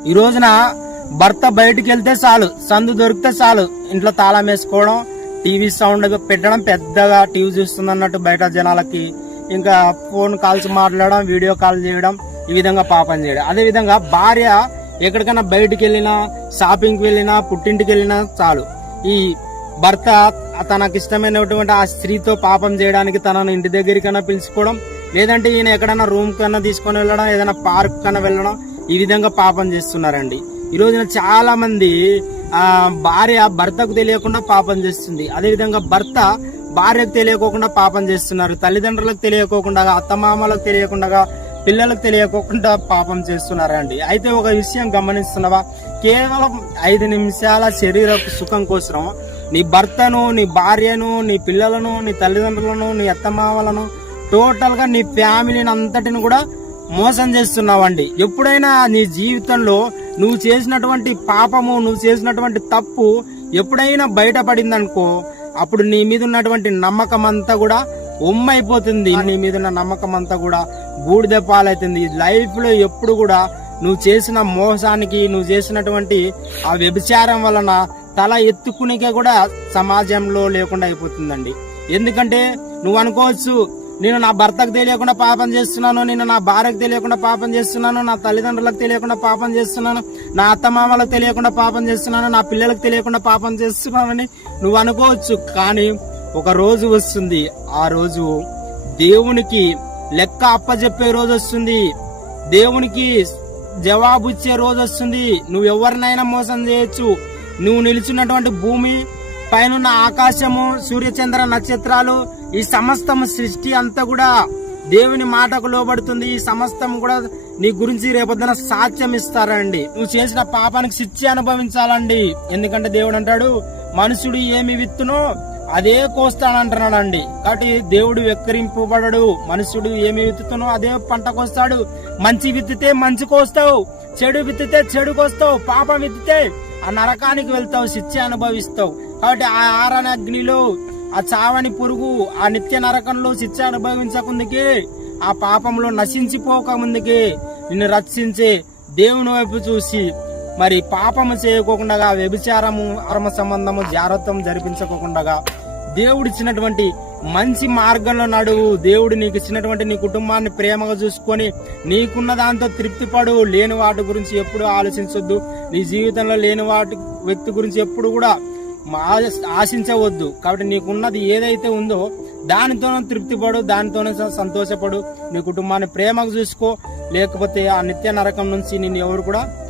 ఈ రోజున భర్త బయటికి వెళ్తే చాలు సందు దొరికితే చాలు. ఇంట్లో తాళం వేసుకోవడం టీవీ సౌండ్ పెట్టడం పెద్దగా టీవీ చూస్తుంది అన్నట్టు బయట జనాలకి. ఇంకా ఫోన్ కాల్స్ మాట్లాడడం వీడియో కాల్ చేయడం ఈ విధంగా పాపం చేయడం. అదే విధంగా భార్య ఎక్కడికైనా బయటికి వెళ్ళినా షాపింగ్కి వెళ్ళినా పుట్టింటికి వెళ్ళినా చాలు. ఈ భర్త తనకు ఇష్టమైనటువంటి ఆ స్త్రీతో పాపం చేయడానికి తనను ఇంటి దగ్గరికైనా పిలుచుకోవడం లేదంటే ఈయన ఎక్కడైనా రూమ్ కన్నా తీసుకొని వెళ్ళడం ఏదైనా పార్క్ కన్నా వెళ్ళడం ఈ విధంగా పాపం చేస్తున్నారండి. ఈ రోజున చాలా మంది భార్య భర్తకు తెలియకుండా పాపం చేస్తుంది. అదే విధంగా భర్త భార్యకు తెలియకోకుండా పాపం చేస్తున్నారు. తల్లిదండ్రులకు తెలియకోకుండా అత్తమామలకు తెలియకుండా పిల్లలకు తెలియకోకుండా పాపం చేస్తున్నారండి. అయితే ఒక విషయం గమనిస్తున్నావా? కేవలం ఐదు నిమిషాల శరీర సుఖం కోసం నీ భర్తను నీ భార్యను నీ పిల్లలను నీ తల్లిదండ్రులను నీ అత్తమామలను టోటల్గా నీ ఫ్యామిలీని అంతటిని కూడా మోసం చేస్తున్నావండి. ఎప్పుడైనా నీ జీవితంలో నువ్వు చేసినటువంటి పాపము నువ్వు చేసినటువంటి తప్పు ఎప్పుడైనా బయటపడిందనుకో అప్పుడు నీ మీద ఉన్నటువంటి నమ్మకం అంతా కూడా ఉమ్మైపోతుంది. నీ మీద ఉన్న నమ్మకం అంతా కూడా బూడిద పాలవుతుంది లైఫ్లో ఎప్పుడు కూడా నువ్వు చేసిన మోసానికి నువ్వు చేసినటువంటి ఆ వ్యభిచారం వలన తల ఎత్తుకునికే కూడా సమాజంలో లేకుండా అయిపోతుందండి. ఎందుకంటే నువ్వు అనుకోవచ్చు నేను నా భర్తకు తెలియకుండా పాపం చేస్తున్నాను నేను నా భార్యకు తెలియకుండా పాపం చేస్తున్నాను నా తల్లిదండ్రులకు తెలియకుండా పాపం చేస్తున్నాను నా అత్తమామలకు తెలియకుండా పాపం చేస్తున్నాను నా పిల్లలకు తెలియకుండా పాపం చేస్తున్నానని నువ్వు అనుకోవచ్చు. కానీ ఒక రోజు వస్తుంది ఆ రోజు దేవునికి లెక్క అప్పచెప్పే రోజు వస్తుంది దేవునికి జవాబు ఇచ్చే రోజు వస్తుంది. నువ్వు ఎవరినైనా మోసం చేయొచ్చు. నువ్వు నిలిచినటువంటి భూమి పైనున్న ఆకాశము సూర్యచంద్ర నక్షత్రాలు ఈ సమస్తం సృష్టి అంతా కూడా దేవుని మాటకు లోబడుతుంది. ఈ సమస్తం కూడా నీ గురించి రేపొద్దున సాక్ష్యం ఇస్తారండి. నువ్వు చేసిన పాపానికి శిక్ష అనుభవించాలండి. ఎందుకంటే దేవుడు అంటాడు మనుషుడు ఏమి విత్తునో అదే కోస్తాడంటున్నాడండి కాబట్టి దేవుడు వెక్కిరింపబడడు. మనుషుడు ఏమి విత్తుతునో అదే పంట కోస్తాడు. మంచి విత్తితే మంచి కోస్తావు చెడు విత్తితే చెడు కోస్తావు పాపం విత్తితే ఆ నరకానికి వెళ్తావు శిక్ష అనుభవిస్తావు. కాబట్టి ఆ ఆరణ అగ్నిలో ఆ చావని పురుగు ఆ నిత్య నరకంలో శిక్ష అనుభవించకుందుకే ఆ పాపంలో నశించిపోక ముందుకే నిన్ను రక్షించే దేవుని వైపు చూసి మరి పాపము చేయకోకుండా వ్యభిచారము అర్మ సంబంధము జాగ్రత్తం జరిపించకోకుండా దేవుడిచ్చినటువంటి మంచి మార్గంలో నడువు. దేవుడు నీకు ఇచ్చినటువంటి నీ కుటుంబాన్ని ప్రేమగా చూసుకొని నీకున్న దాంతో తృప్తి పడు లేని వాటి గురించి ఎప్పుడు ఆలోచించొద్దు. నీ జీవితంలో లేని వాటి వ్యక్తి గురించి ఎప్పుడు కూడా ఆశించవద్దు. కాబట్టి నీకున్నది ఏదైతే ఉందో దానితోనే తృప్తి పడు దానితోనే స- సంతోషపడు. నీ కుటుంబాన్ని ప్రేమగా చూసుకో. లేకపోతే ఆ నిత్య నరకం నుంచి నిన్ను ఎవరు కూడా